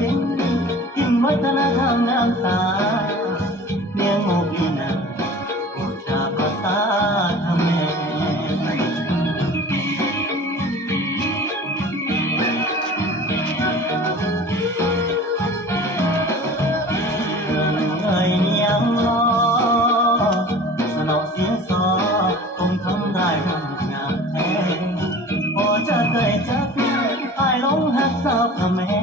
กินกินวัฒนธรรมน้ำตาเมียงโมกีนาพูดจาภาษาทำแม่เอ่ยเนียงงอสนอเสียงซอคงทำได้ทำงานแท้พอจะเคยจักอายหลงหักสาวพระแม่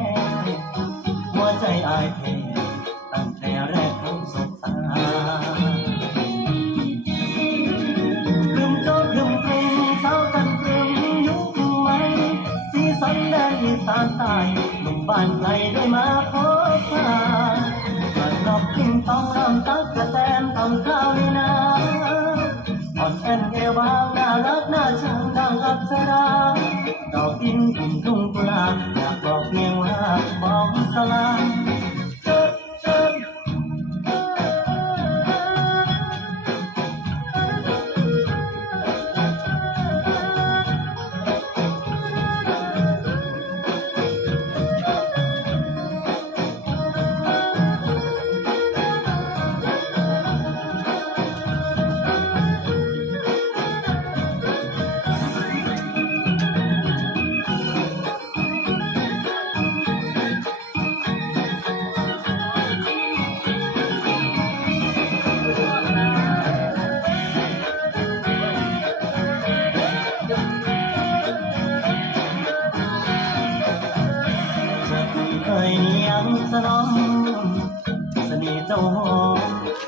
นแดนอีสานใต้หนุ่มบ้านไกลได้มาพบพากระนกกินต้องรำตักกระแตนทำข้าวในนาอ่อนแอนเอวาวน่ารักน่าชังดังอัปสราดอกอินกินทุ่งกุลาอยากบอกเมียงว่าบอกสลา นียงสนอมเสน่ห์เจ้าหอม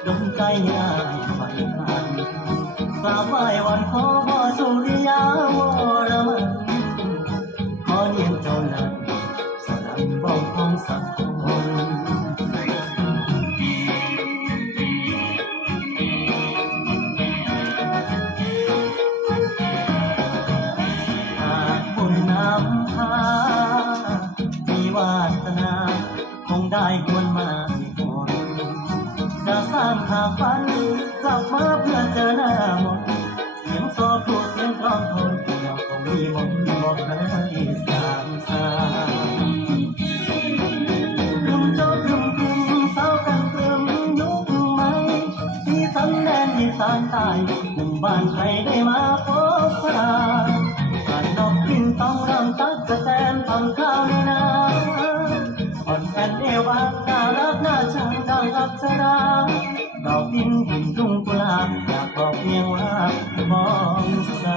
ดนใจง่ายไฟพลันกราบไหว้วัน ฝันกลับมาเพื่อเจอหน้ามนต์เสียงโซครูเสียงกลองโทนเกี่ยวคงมีมนต์บอกเคยสามสารึมโจรึมพึงสาวกันเติมยุคใหม่ที่สันแดนอีสานใต้หนึ่งบ้านใครได้มาพบพาการนกกินต้องรำตักกระแตนทำข้า ราดอกดินเห็นทุ่งกุลาอยากบอกเพียงว่ามองสา